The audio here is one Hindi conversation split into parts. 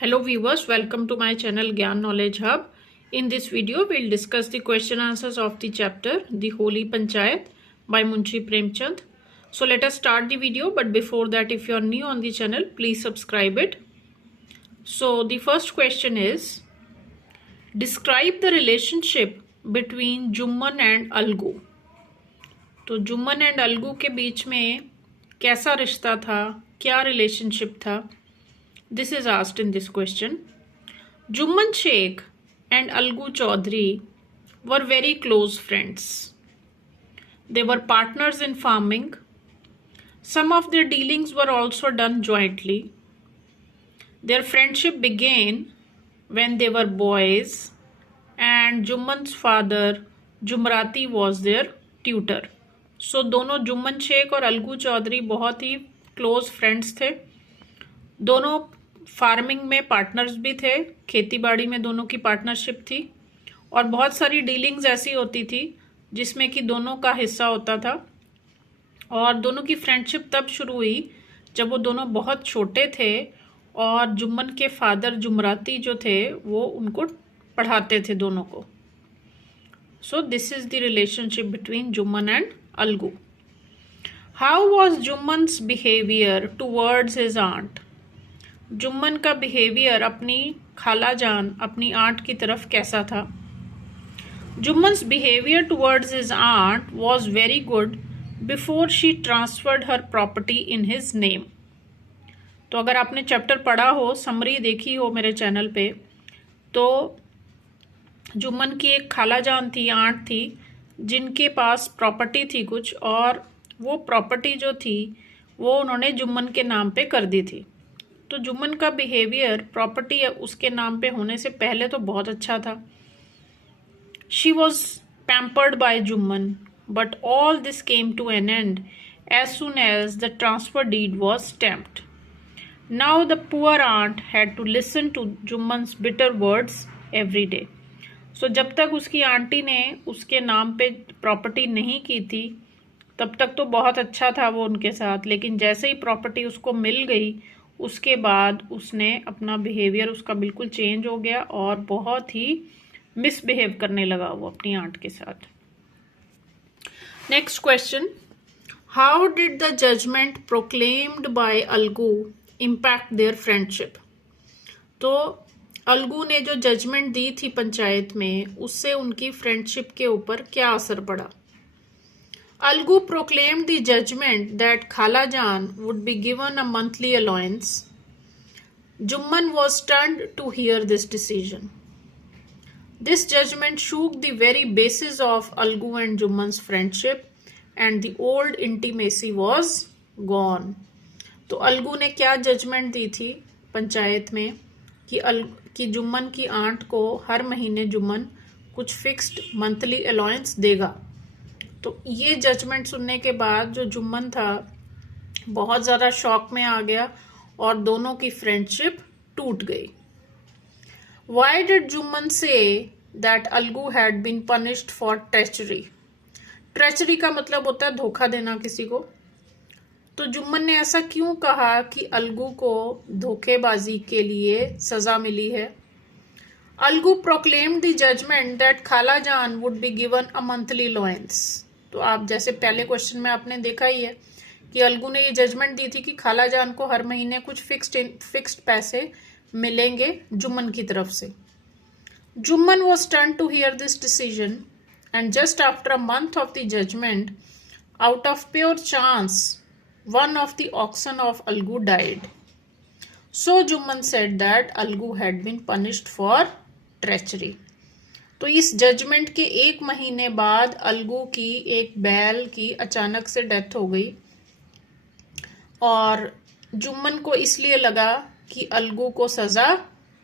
Hello viewers, welcome to my channel Gyan Knowledge Hub. In this video, we'll discuss the question answers of the chapter The Holy Panchayat by Munshi Premchand. So let us start the video, but before that, if you are new on the channel, please subscribe it. So the first question is, describe the relationship between Jumman and Algu. तो जुम्मन एंड अलगू के बीच में कैसा रिश्ता था, क्या रिलेशनशिप था? This is asked in this question. Jumman Sheikh and Algu Chaudhary were very close friends. They were partners in farming. Some of their dealings were also done jointly. Their friendship began when they were boys, and Jumman's father, Jumrati, was their tutor. So दोनों जुम्मन शेख और अलगू चौधरी बहुत ही क्लोज फ्रेंड्स थे. दोनों फार्मिंग में पार्टनर्स भी थे, खेती बाड़ी में दोनों की पार्टनरशिप थी और बहुत सारी डीलिंग्स ऐसी होती थी जिसमें कि दोनों का हिस्सा होता था. और दोनों की फ्रेंडशिप तब शुरू हुई जब वो दोनों बहुत छोटे थे और जुम्मन के फादर जुमराती जो थे वो उनको पढ़ाते थे दोनों को. So this is the relationship between Jumman and Alagu. How was Jumman's behaviour towards his aunt. Jumman का बिहेवियर अपनी खाला जान, अपनी आंट की तरफ कैसा था? Jumman's behaviour towards his aunt was very good before she transferred her property in his name. तो अगर आपने चैप्टर पढ़ा हो, समरी देखी हो मेरे चैनल पे, तो जुम्मन की एक खाला जान थी, आंट थी, जिनके पास प्रॉपर्टी थी कुछ, और वो प्रॉपर्टी जो थी वो उन्होंने जुम्मन के नाम पे कर दी थी. तो जुम्मन का बिहेवियर प्रॉपर्टी उसके नाम पे होने से पहले तो बहुत अच्छा था. She was pampered by Jumman, but all this came to an end as soon as the transfer deed was stamped. Now the poor aunt had to listen to Jumman's bitter words every day. So जब तक उसकी आंटी ने उसके नाम पे प्रॉपर्टी नहीं की थी तब तक तो बहुत अच्छा था वो उनके साथ, लेकिन जैसे ही प्रॉपर्टी उसको मिल गई उसके बाद उसने अपना बिहेवियर उसका बिल्कुल चेंज हो गया और बहुत ही मिसबिहेव करने लगा वो अपनी आंट के साथ. Next question, how did the judgement proclaimed by Algu impact their friendship. तो अलगू ने जो जजमेंट दी थी पंचायत में, उससे उनकी फ्रेंडशिप के ऊपर क्या असर पड़ा? Algu proclaimed the judgment that Khalajan would be given a monthly allowance. Jumman was stunned to hear this decision. This judgment shook the very basis of Algu and Jumman's friendship, and the old intimacy was gone. तो अलगू ने क्या जजमेंट दी थी पंचायत में कि जुम्मन की आंट को हर महीने जुम्मन कुछ फिक्स्ड मंथली अलाउंस देगा. तो ये जजमेंट सुनने के बाद जो जुम्मन था बहुत ज़्यादा शॉक में आ गया और दोनों की फ्रेंडशिप टूट गई. Y did Jumman say that Algu had been punished for treachery. Treachery का मतलब होता है धोखा देना किसी को. तो जुम्मन ने ऐसा क्यों कहा कि अलगू को धोखेबाजी के लिए सजा मिली है? Alagu proclaimed the judgement that Khalajan would be given a monthly allowance. तो आप जैसे पहले क्वेश्चन में आपने देखा ही है कि अलगू ने ये जजमेंट दी थी कि खालाजान को हर महीने कुछ फिक्स्ड पैसे मिलेंगे जुम्मन की तरफ से. Jumman was stunned to hear this decision and just after a month of the judgement, out of pure chance, one of the oxen of Algu died. So Jumman said that Algu had been punished for treachery. तो इस जजमेंट के एक महीने बाद अलगू की एक बैल की अचानक से डेथ हो गई और जुम्मन को इसलिए लगा कि अलगू को सजा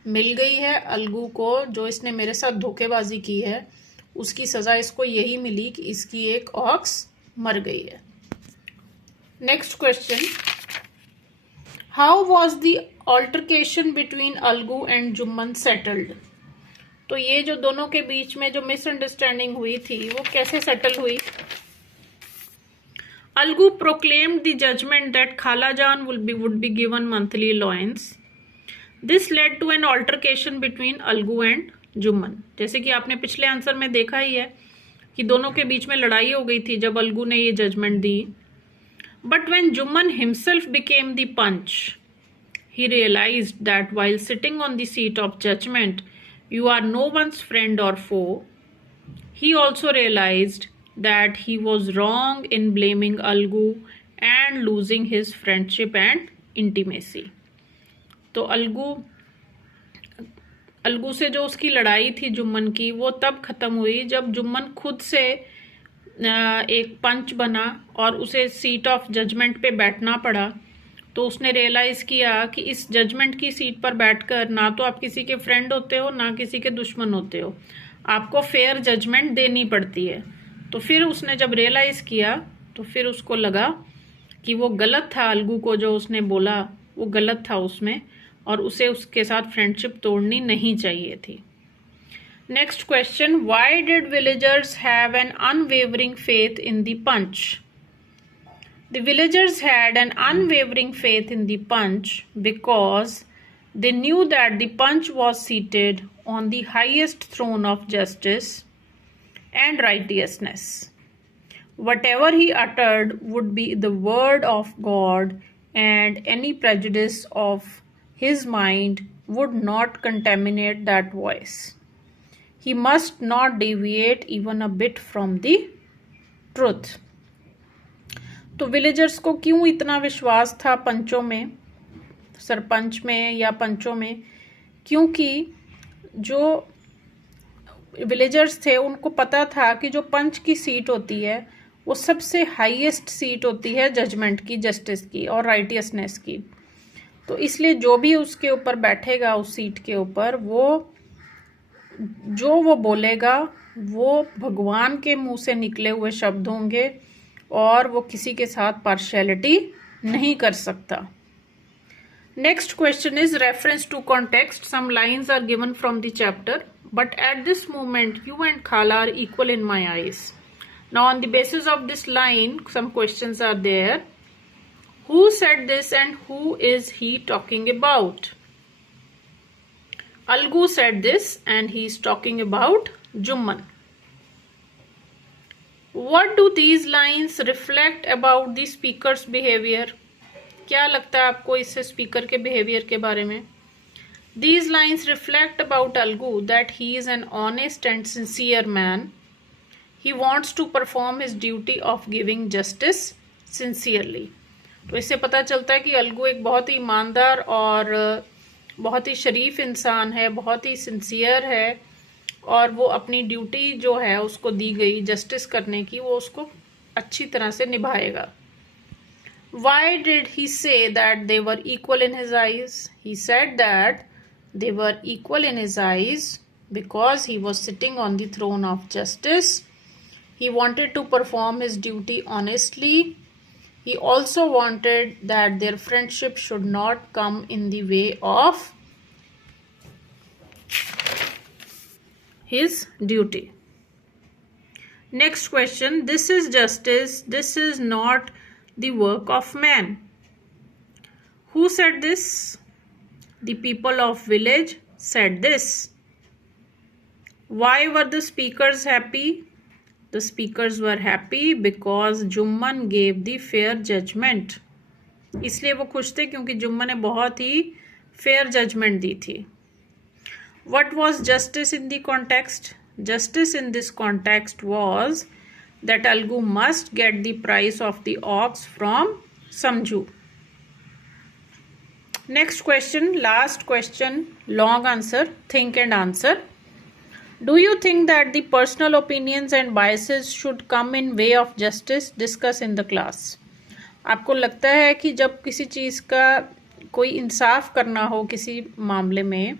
मिल गई है. अलगू को जो इसने मेरे साथ धोखेबाजी की है उसकी सजा इसको यही मिली कि इसकी एक ऑक्स मर गई है. Next question, how was the altercation between Alagu and Jumman settled. तो ये जो दोनों के बीच में जो मिसअंडरस्टैंडिंग हुई थी वो कैसे सेटल हुई? Alagu proclaimed the judgement that Khalajan would be given monthly allowance. This led to an altercation between Alagu and Jumman. जैसे कि आपने पिछले आंसर में देखा ही है कि दोनों के बीच में लड़ाई हो गई थी जब अलगू ने ये जजमेंट दी। But when Jumman himself became the panch, he realized that while sitting on the seat of judgment, you are no one's friend or foe. He also realized that he was wrong in blaming Algu and losing his friendship and intimacy. तो अलगू से जो उसकी लड़ाई थी जुम्मन की, वो तब खत्म हुई जब जुम्मन खुद से एक पंच बना और उसे सीट ऑफ जजमेंट पे बैठना पड़ा। तो उसने रियलाइज किया कि इस जजमेंट की सीट पर बैठकर ना तो आप किसी के फ्रेंड होते हो ना किसी के दुश्मन होते हो, आपको फेयर जजमेंट देनी पड़ती है। तो फिर उसने जब रियलाइज किया तो फिर उसको लगा कि वो गलत था, अलगू को जो उसने बोला वो गलत था उसमें, और उसे उसके साथ फ्रेंडशिप तोड़नी नहीं चाहिए थी। Next question, why did villagers have an unwavering faith in the panch? The villagers had an unwavering faith in the Panch because they knew that the Panch was seated on the highest throne of justice and righteousness. Whatever he uttered would be the word of God, and any prejudice of his mind would not contaminate that voice. He must not deviate even a bit from the truth. तो विलेजर्स को क्यों इतना विश्वास था पंचों में, सरपंच में या पंचों में? क्योंकि जो विलेजर्स थे उनको पता था कि जो पंच की सीट होती है वो सबसे हाईएस्ट सीट होती है जजमेंट की, जस्टिस की और राइटियसनेस की। तो इसलिए जो भी उसके ऊपर बैठेगा उस सीट के ऊपर, वो जो वो बोलेगा वो भगवान के मुंह से निकले हुए शब्द होंगे और वो किसी के साथ पार्शियलिटी नहीं कर सकता। Next question is reference to context. Some lines are given from the chapter, but at this moment you and Khala are equal in my eyes. Now on the basis of this line some questions are there. Who said this and who is he talking about? Alagu said this and he is talking about Jumman. What do these lines reflect about the speaker's behavior? क्या लगता है आपको इससे स्पीकर के बिहेवियर के बारे में? These lines reflect about Algu that he is an honest and sincere man. He wants to perform his duty of giving justice sincerely. तो इससे पता चलता है कि अलगू एक बहुत ही ईमानदार और बहुत ही शरीफ इंसान है, बहुत ही सिंसियर है, और वो अपनी ड्यूटी जो है उसको दी गई जस्टिस करने की, वो उसको अच्छी तरह से निभाएगा। Why did he say that they were equal in his eyes? He said that they were equal in his eyes because he was sitting on the throne of justice. He wanted to perform his duty honestly. He also wanted that their friendship should not come in the way of his duty. Next question, this is justice, this is not the work of man. Who said this? The people of village said this. Why were the speakers happy? The speakers were happy because Jumman gave the fair judgment. इसलिए वो खुश थे क्योंकि जुम्मन ने बहुत ही फेयर जजमेंट दी थी। What was justice in the context? Justice in this context was that Algu must get the price of the ox from Samju. Next question, last question, long answer, think and answer. Do you think that the personal opinions and biases should come in way of justice? Discuss in the class. आपको लगता है कि जब किसी चीज़ का कोई इंसाफ करना हो किसी मामले में,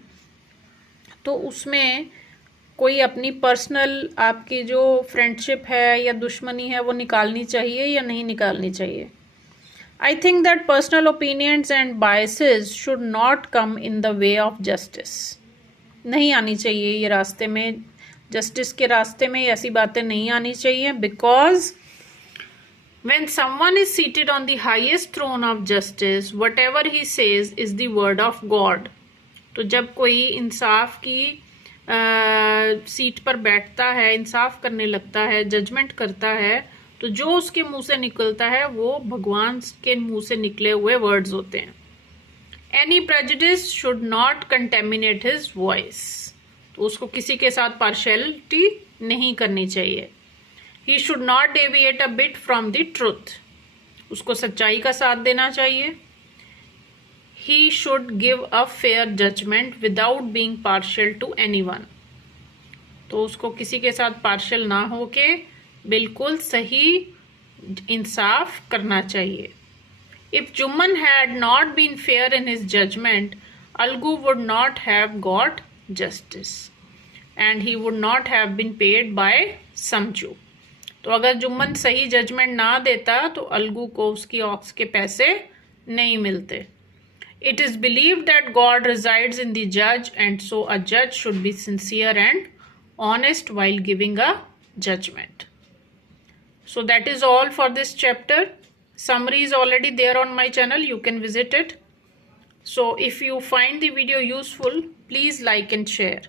तो उसमें कोई अपनी पर्सनल आपकी जो फ्रेंडशिप है या दुश्मनी है वो निकालनी चाहिए या नहीं निकालनी चाहिए? I think that personal opinions and biases should not come in the way of justice. नहीं आनी चाहिए ये रास्ते में, जस्टिस के रास्ते में ऐसी बातें नहीं आनी चाहिए। Because when someone is seated on the highest throne of justice, whatever he says is the word of God. तो जब कोई इंसाफ की सीट पर बैठता है, इंसाफ करने लगता है, जजमेंट करता है, तो जो उसके मुंह से निकलता है वो भगवान के मुंह से निकले हुए वर्ड्स होते हैं। Any prejudice should not contaminate his voice, तो उसको किसी के साथ पार्शियलिटी नहीं करनी चाहिए। He should not deviate a bit from the truth, उसको सच्चाई का साथ देना चाहिए। He should give a fair judgement without being partial to anyone, तो उसको किसी के साथ पार्शियल ना होके बिल्कुल सही इंसाफ करना चाहिए। If Juman had not been fair in his judgment, Algu would not have got justice and he would not have been paid by Samju. तो अगर जुम्मन सही जजमेंट ना देता तो अलगू को उसकी ऑक्स के पैसे नहीं मिलते। It is believed that God resides in the judge and so a judge should be sincere and honest while giving a judgment. So that is all for this chapter. Summary is already there on my channel, you can visit it. So if you find the video useful, please like and share.